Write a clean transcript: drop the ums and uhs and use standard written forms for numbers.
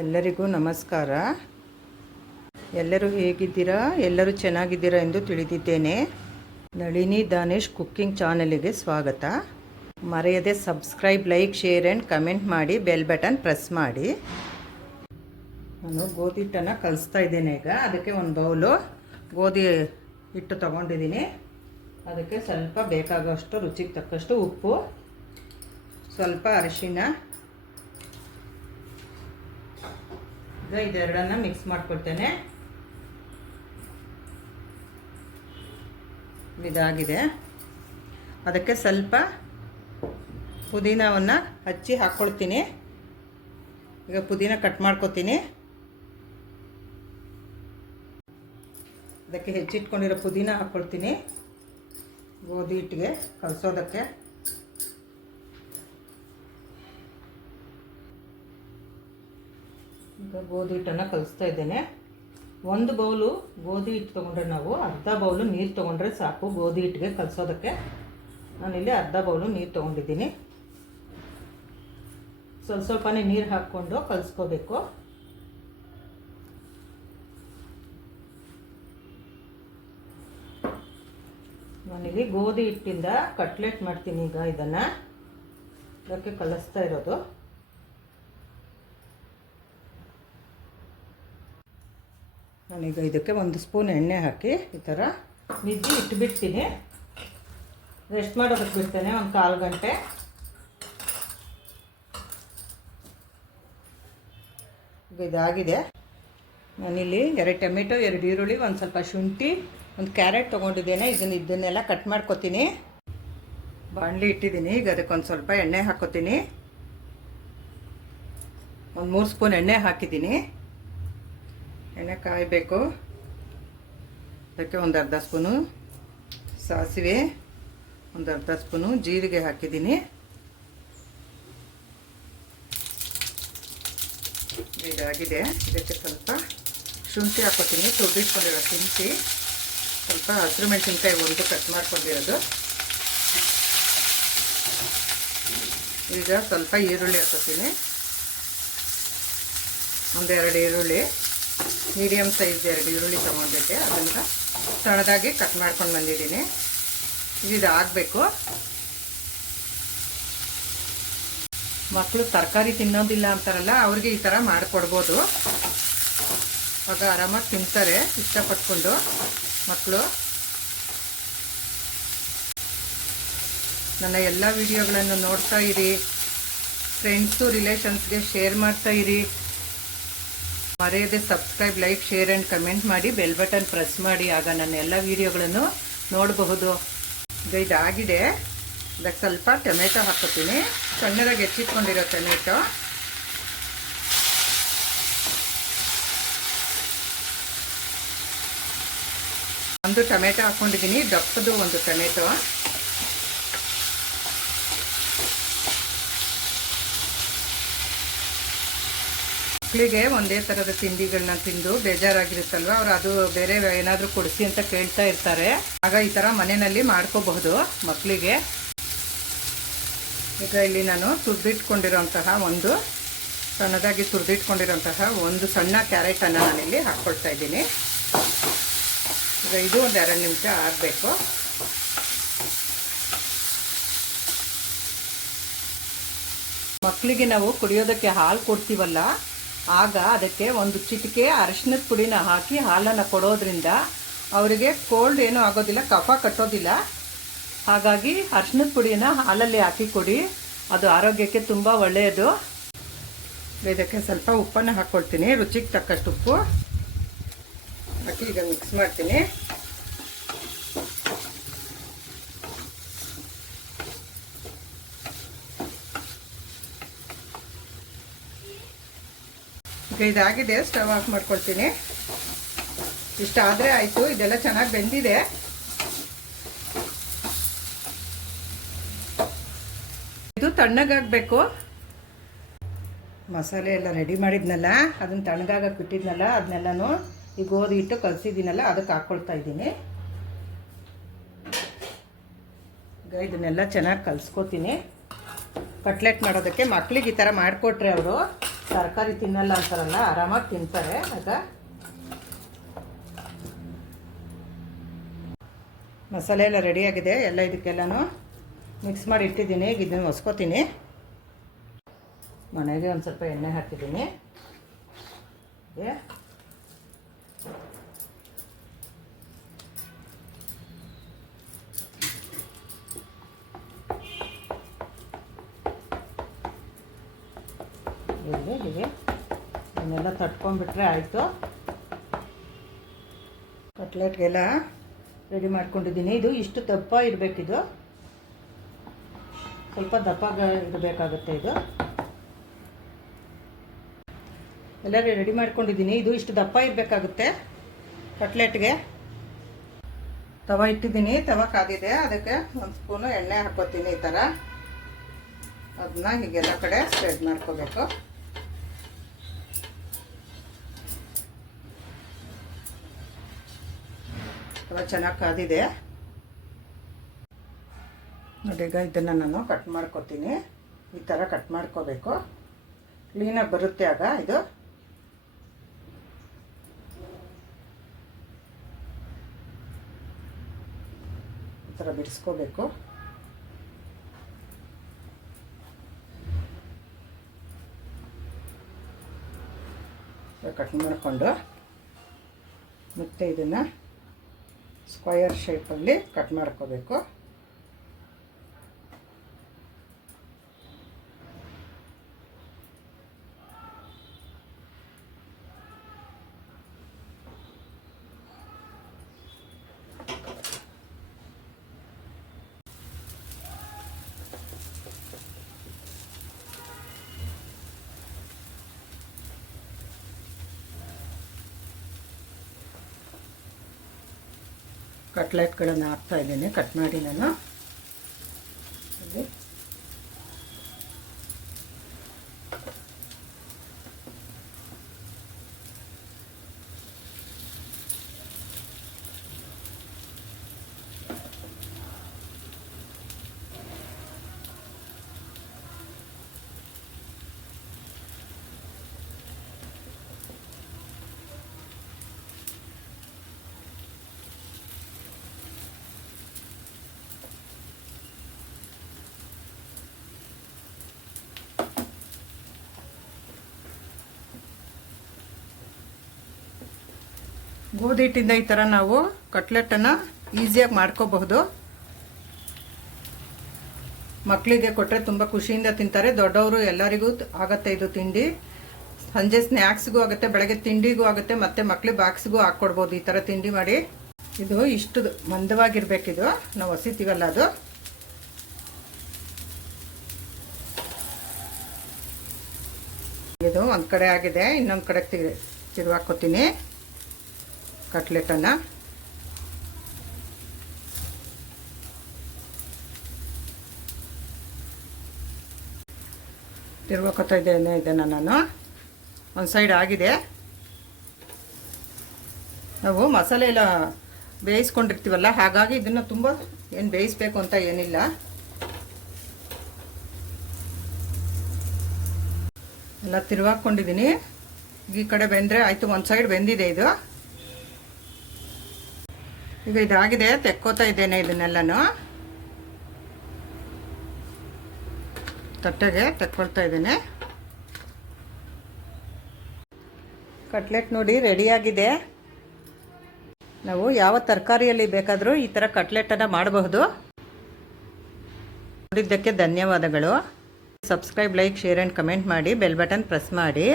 ಎಲ್ಲರಿಗೂ ನಮಸ್ಕಾರ. ಎಲ್ಲರೂ ಹೇಗಿದ್ದೀರಾ? ಎಲ್ಲರೂ ಚೆನ್ನಾಗಿದ್ದೀರಾ ಎಂದು ತಿಳಿದಿದ್ದೇನೆ. ನಳಿನಿ ದಾನೇಶ್ ಕುಕ್ಕಿಂಗ್ ಚಾನಲಿಗೆ ಸ್ವಾಗತ. ಮರೆಯದೆ subscribe, like, share and comment ಮಾಡಿ, ಬೆಲ್ ಬಟನ್ ಪ್ರೆಸ್ ಮಾಡಿ. ನಾನು ಗೋಧಿ ಹಿಟ್ಟನ್ನು ಕಲಿಸ್ತಾ ಇದ್ದೇನೆ. ಈಗ ಅದಕ್ಕೆ ಒಂದು ಬೌಲು ಗೋಧಿ ಹಿಟ್ಟು ತೊಗೊಂಡಿದ್ದೀನಿ. ಅದಕ್ಕೆ ಸ್ವಲ್ಪ ಬೇಕಾಗೋಷ್ಟು ರುಚಿಗೆ ತಕ್ಕಷ್ಟು ಉಪ್ಪು, ಸ್ವಲ್ಪ ಅರಿಶಿನ, ಇದೆರಡನ್ನ ಮಿಕ್ಸ್ ಮಾಡ್ಕೊಳ್ತೇನೆ. ಇದಾಗಿದೆ. ಅದಕ್ಕೆ ಸ್ವಲ್ಪ ಪುದೀನವನ್ನು ಹಚ್ಚಿ ಹಾಕ್ಕೊಳ್ತೀನಿ. ಈಗ ಪುದೀನ ಕಟ್ ಮಾಡ್ಕೊತೀನಿ. ಅದಕ್ಕೆ ಹೆಚ್ಚಿಟ್ಕೊಂಡಿರೋ ಪುದೀನ ಹಾಕ್ಕೊಳ್ತೀನಿ ಗೋಧಿ ಹಿಟ್ಟಿಗೆ ಕಲಸೋದಕ್ಕೆ. ಈಗ ಗೋಧಿ ಹಿಟ್ಟನ್ನು ಕಲಿಸ್ತಾ ಇದ್ದೇನೆ. ಒಂದು ಬೌಲು ಗೋಧಿ ಹಿಟ್ಟು ತೊಗೊಂಡ್ರೆ ನಾವು ಅರ್ಧ ಬೌಲು ನೀರು ತೊಗೊಂಡ್ರೆ ಸಾಕು ಗೋಧಿ ಹಿಟ್ಟಿಗೆ ಕಲಿಸೋದಕ್ಕೆ. ನಾನಿಲ್ಲಿ ಅರ್ಧ ಬೌಲು ನೀರು ತೊಗೊಂಡಿದ್ದೀನಿ. ಸ್ವಲ್ಪನೇ ನೀರು ಹಾಕ್ಕೊಂಡು ಕಲಿಸ್ಕೋಬೇಕು. ನಾನಿಲ್ಲಿ ಗೋಧಿ ಹಿಟ್ಟಿಂದ ಕಟ್ಲೆಟ್ ಮಾಡ್ತೀನಿ. ಈಗ ಇದನ್ನು ಇದಕ್ಕೆ ಕಲಿಸ್ತಾ ಇರೋದು. ನಾನೀಗ ಇದಕ್ಕೆ ಒಂದು ಸ್ಪೂನ್ ಎಣ್ಣೆ ಹಾಕಿ ಈ ಥರ ಮಿಜ್ಜಿ ಇಟ್ಬಿಡ್ತೀನಿ. ರೆಸ್ಟ್ ಮಾಡೋದಕ್ಕೆ ಬಿಡ್ತೇನೆ ಒಂದು 1/4 ಗಂಟೆ. ಇದಾಗಿದೆ. ನಾನಿಲ್ಲಿ 2 ಟೊಮೆಟೊ, 2 ಈರುಳ್ಳಿ, ಒಂದು ಸ್ವಲ್ಪ ಶುಂಠಿ, ಒಂದು ಕ್ಯಾರೆಟ್ ತೊಗೊಂಡಿದ್ದೇನೆ. ಇದನ್ನೆಲ್ಲ ಕಟ್ ಮಾಡ್ಕೊತೀನಿ. ಬಾಣಲಿ ಇಟ್ಟಿದ್ದೀನಿ. ಈಗ ಅದಕ್ಕೆ ಒಂದು ಸ್ವಲ್ಪ ಎಣ್ಣೆ ಹಾಕ್ಕೊತೀನಿ. ಒಂದು 3 ಸ್ಪೂನ್ ಎಣ್ಣೆ ಹಾಕಿದ್ದೀನಿ. ಎಣ್ಣೆ ಕಾಯಬೇಕು. ಅದಕ್ಕೆ ಒಂದು ಅರ್ಧ ಸ್ಪೂನು ಸಾಸಿವೆ, ಒಂದು ಅರ್ಧ ಸ್ಪೂನು ಜೀರಿಗೆ ಹಾಕಿದ್ದೀನಿ. ಇದಾಗಿದೆ. ಇದಕ್ಕೆ ಸ್ವಲ್ಪ ಶುಂಠಿ ಹಾಕೋತೀನಿ. ತುರಿದಿಟ್ಕೊಂಡಿರೋ ಶುಂಠಿ, ಸ್ವಲ್ಪ ಹಸಿರು ಮೆಣಸಿನ್ಕಾಯಿ ಒಂದು ಕಟ್ ಮಾಡ್ಕೊಂಡಿರೋದು. ಈಗ ಸ್ವಲ್ಪ ಈರುಳ್ಳಿ ಹಾಕೋತೀನಿ. ಒಂದು 2 ಈರುಳ್ಳಿ, ಮೀಡಿಯಮ್ ಸೈಜ್ 2 ಈರುಳ್ಳಿ ತೊಗೊಂಡಿದ್ದೆ. ಅದನ್ನು ಸಣ್ಣದಾಗಿ ಕಟ್ ಮಾಡ್ಕೊಂಡು ಬಂದಿದ್ದೀನಿ. ಇದು ಆಗಬೇಕು. ಮಕ್ಕಳು ತರಕಾರಿ ತಿನ್ನೋದಿಲ್ಲ ಅಂತಾರಲ್ಲ, ಅವ್ರಿಗೆ ಈ ಥರ ಮಾಡಿಕೊಡ್ಬೋದು. ಆಗ ಆರಾಮಾಗಿ ತಿಂತಾರೆ ಇಷ್ಟಪಟ್ಕೊಂಡು ಮಕ್ಕಳು. ನನ್ನ ಎಲ್ಲ ವಿಡಿಯೋಗಳನ್ನು ನೋಡ್ತಾ ಇರಿ. ಫ್ರೆಂಡ್ಸು, ರಿಲೇಷನ್ಸ್ಗೆ ಶೇರ್ ಮಾಡ್ತಾ ಇರಿ. ಮರೆಯದೆ subscribe, like, share and comment ಮಾಡಿ, ಬೆಲ್ ಬಟನ್ ಪ್ರೆಸ್ ಮಾಡಿ. ಆಗ ನನ್ನ ಎಲ್ಲ ವಿಡಿಯೋಗಳನ್ನು ನೋಡಬಹುದು. ಇದಾಗಿದೆ. ಅದಕ್ಕೆ ಸ್ವಲ್ಪ ಟೊಮೆಟೊ ಹಾಕೋತೀನಿ. ಸಣ್ಣದಾಗಿ ಹೆಚ್ಚಿಟ್ಕೊಂಡಿರೋ ಟೊಮೆಟೊ. ಒಂದು ಟೊಮೆಟೊ ಹಾಕ್ಕೊಂಡಿದ್ದೀನಿ, ದಪ್ಪದು ಒಂದು ಟೊಮೆಟೊ. ಮಕ್ಕಳಿಗೆ ಒಂದೇ ಥರದ ತಿಂಡಿಗಳನ್ನ ತಿಂದು ಬೇಜಾರಾಗಿರುತ್ತಲ್ವ, ಅವರು ಅದು ಬೇರೆ ಏನಾದರೂ ಕೊಡಿಸಿ ಅಂತ ಕೇಳ್ತಾ ಇರ್ತಾರೆ. ಆಗ ಈ ಥರ ಮನೆಯಲ್ಲಿ ಮಾಡ್ಕೋಬಹುದು ಮಕ್ಕಳಿಗೆ. ಈಗ ಇಲ್ಲಿ ನಾನು ತುರಿದಿಟ್ಕೊಂಡಿರೋಂತಹ ಸಣ್ಣದಾಗಿ ತುರಿದಿಟ್ಕೊಂಡಿರೋಂತಹ ಒಂದು ಸಣ್ಣ ಕ್ಯಾರೆಟನ್ನು ನಾನಿಲ್ಲಿ ಹಾಕ್ಕೊಳ್ತಾ ಇದ್ದೀನಿ. ಈಗ ಇದು ಒಂದು 2 ನಿಮಿಷ ಆಗಬೇಕು. ಮಕ್ಕಳಿಗೆ ನಾವು ಕುಡಿಯೋದಕ್ಕೆ ಹಾಲು ಕೊಡ್ತೀವಲ್ಲ, ಆಗ ಅದಕ್ಕೆ ಒಂದು ಚಿಟಿಕೆ ಅರಿಶಿನದ ಪುಡಿನ ಹಾಕಿ ಹಾಲನ್ನು ಕೊಡೋದ್ರಿಂದ ಅವರಿಗೆ ಕೋಲ್ಡ್ ಏನೂ ಆಗೋದಿಲ್ಲ, ಕಫ ಕಟ್ಟೋದಿಲ್ಲ. ಹಾಗಾಗಿ ಅರಿಶಿನದ ಪುಡಿನ ಹಾಲಲ್ಲಿ ಹಾಕಿ ಕೊಡಿ, ಅದು ಆರೋಗ್ಯಕ್ಕೆ ತುಂಬ ಒಳ್ಳೆಯದು. ಇದಕ್ಕೆ ಸ್ವಲ್ಪ ಉಪ್ಪನ್ನು ಹಾಕ್ಕೊಳ್ತೀನಿ, ರುಚಿಗೆ ತಕ್ಕಷ್ಟು ಉಪ್ಪು ಹಾಕಿ ಈಗ ಮಿಕ್ಸ್ ಮಾಡ್ತೀನಿ. ಇದಾಗಿದೆ. ಸ್ಟವ್ ಆಫ್ ಮಾಡ್ಕೊಳ್ತೀನಿ. ಇಷ್ಟ ಆದರೆ ಆಯಿತು. ಇದೆಲ್ಲ ಚೆನ್ನಾಗಿ ಬೆಂದಿದೆ. ಇದು ತಣ್ಣಗಾಗಬೇಕು. ಮಸಾಲೆ ಎಲ್ಲ ರೆಡಿ ಮಾಡಿದ್ನಲ್ಲ, ಅದನ್ನು ತಣ್ಣಗಾಗಕ್ಕೆ ಬಿಟ್ಟಿದ್ನಲ್ಲ, ಅದನ್ನೆಲ್ಲನೂ ಈ ಗೋಧಿ ಹಿಟ್ಟು ಕಲಸಿದ್ದೀನಲ್ಲ ಅದಕ್ಕೆ ಹಾಕ್ಕೊಳ್ತಾ ಇದ್ದೀನಿ. ಈಗ ಇದನ್ನೆಲ್ಲ ಚೆನ್ನಾಗಿ ಕಲಿಸ್ಕೊತೀನಿ. ಕಟ್ಲೆಟ್ ಮಾಡೋದಕ್ಕೆ ಮಕ್ಕಳಿಗೆ ಈ ಥರ ಮಾಡಿಕೊಟ್ರೆ ಅವರು ತರಕಾರಿ ತಿನ್ನಲ್ಲ ಅಂತಾರಲ್ಲ, ಆರಾಮಾಗಿ ತಿಂತಾರೆ. ಆಗ ಮಸಾಲೆ ಎಲ್ಲ ರೆಡಿಯಾಗಿದೆ. ಎಲ್ಲ ಇದಕ್ಕೆಲ್ಲನೂ ಮಿಕ್ಸ್ ಮಾಡಿ ಇಟ್ಟಿದ್ದೀನಿ. ಈಗ ಇದನ್ನು ಹೊಸ್ಕೋತೀನಿ. ಮನೆಗೆ ಒಂದು ಸ್ವಲ್ಪ ಎಣ್ಣೆ ಹಾಕಿದ್ದೀನಿ. ಹೀಗೆ ಇದನ್ನೆಲ್ಲ ತಟ್ಕೊಂಡ್ಬಿಟ್ರೆ ಆಯಿತು. ಕಟ್ಲೆಟ್ಗೆಲ್ಲ ರೆಡಿ ಮಾಡ್ಕೊಂಡಿದ್ದೀನಿ. ಇದು ಇಷ್ಟು ದಪ್ಪ ಇರಬೇಕಿದು, ಸ್ವಲ್ಪ ದಪ್ಪ ಇರಬೇಕಾಗುತ್ತೆ. ಇದು ಎಲ್ಲ ರೆಡಿ ಮಾಡ್ಕೊಂಡಿದ್ದೀನಿ. ಇದು ಇಷ್ಟು ದಪ್ಪ ಇರಬೇಕಾಗುತ್ತೆ ಕಟ್ಲೆಟ್ಗೆ. ತವ ಇಟ್ಟಿದ್ದೀನಿ, ತವ ಕಾದಿದೆ. ಅದಕ್ಕೆ ಒಂದು ಸ್ಪೂನು ಎಣ್ಣೆ ಹಾಕ್ಕೋತೀನಿ. ಈ ಥರ ಅದನ್ನ ಹೀಗೆಲ್ಲ ಕಡೆ ಸ್ಪ್ರೆಡ್ ಮಾಡ್ಕೋಬೇಕು. ತವ ಚೆನ್ನಾಗಿ ಕಾದಿದೆ ನೋಡಿ. ಈಗ ಇದನ್ನು ನಾನು ಕಟ್ ಮಾಡ್ಕೋತೀನಿ. ಈ ಥರ ಕಟ್ ಮಾಡ್ಕೋಬೇಕು. ಕ್ಲೀನಾಗಿ ಬರುತ್ತೆ ಆಗ. ಇದು ಈ ಥರ ಬಿಡಿಸ್ಕೋಬೇಕು. ಕಟ್ ಮಾಡಿಕೊಂಡು ಮತ್ತು ಇದನ್ನು ಸ್ಕ್ವಯರ್ ಶೇಪಲ್ಲಿ ಕಟ್ ಮಾಡ್ಕೋಬೇಕು. ಕಟ್ಲೆಟ್ಗಳನ್ನು ಹಾಕ್ತಾಯಿದ್ದೀನಿ ಕಟ್ ಮಾಡಿ ನಾನು. ಗೋಧಿ ಹಿಟ್ಟಿಂದ ಈ ಥರ ನಾವು ಕಟ್ಲೆಟನ್ನು ಈಸಿಯಾಗಿ ಮಾಡ್ಕೋಬಹುದು. ಮಕ್ಕಳಿಗೆ ಕೊಟ್ಟರೆ ತುಂಬ ಖುಷಿಯಿಂದ ತಿಂತಾರೆ. ದೊಡ್ಡವರು ಎಲ್ಲರಿಗೂ ಆಗುತ್ತೆ ಇದು ತಿಂಡಿ. ಸಂಜೆ ಸ್ನ್ಯಾಕ್ಸ್ಗೂ ಆಗುತ್ತೆ, ಬೆಳಗ್ಗೆ ತಿಂಡಿಗೂ ಆಗುತ್ತೆ, ಮತ್ತು ಮಕ್ಕಳಿಗೆ ಬಾಕ್ಸ್ಗೂ ಹಾಕ್ಕೊಡ್ಬೋದು ಈ ಥರ ತಿಂಡಿ ಮಾಡಿ. ಇದು ಇಷ್ಟು ಮಂದವಾಗಿರಬೇಕಿದು, ನಾವು ಹೊಸಿತೀವಲ್ಲ ಅದು. ಇದು ಒಂದು ಕಡೆ ಆಗಿದೆ, ಇನ್ನೊಂದು ಕಡೆ ತಿರುವಾಕೋತೀನಿ ಕಟ್ಲೆಟನ್ನು. ತಿರುವಾಕೋತಾ ಇದ್ದೇನೆ ಇದನ್ನು ನಾನು. ಒಂದು ಸೈಡ್ ಆಗಿದೆ. ನಾವು ಮಸಾಲೆ ಎಲ್ಲ ಬೇಯಿಸ್ಕೊಂಡಿರ್ತೀವಲ್ಲ, ಹಾಗಾಗಿ ಇದನ್ನು ತುಂಬ ಏನು ಬೇಯಿಸ್ಬೇಕು ಅಂತ ಏನಿಲ್ಲ. ಎಲ್ಲ ತಿರುವಾಕೊಂಡಿದ್ದೀನಿ. ಈ ಕಡೆ ಬೆಂದರೆ ಆಯಿತು, ಒಂದು ಸೈಡ್ ಬೆಂದಿದೆ ಇದು. ಈಗ ಇದಾಗಿದೆ, ತೆಕ್ಕೋತಾ ಇದ್ದೇನೆ ಇದನ್ನೆಲ್ಲನೂ. ತಟ್ಟೆಗೆ ತೆಕ್ಕೊಳ್ತಾ ಇದ್ದೇನೆ. ಕಟ್ಲೆಟ್ ನೋಡಿ ರೆಡಿಯಾಗಿದೆ. ನಾವು ಯಾವ ತರಕಾರಿಯಲ್ಲಿ ಬೇಕಾದರೂ ಈ ಥರ ಕಟ್ಲೆಟನ್ನು ಮಾಡಬಹುದು. ನೋಡಿದ್ದಕ್ಕೆ ಧನ್ಯವಾದಗಳು. Subscribe, like, share and comment ಮಾಡಿ, ಬೆಲ್ ಬಟನ್ ಪ್ರೆಸ್ ಮಾಡಿ.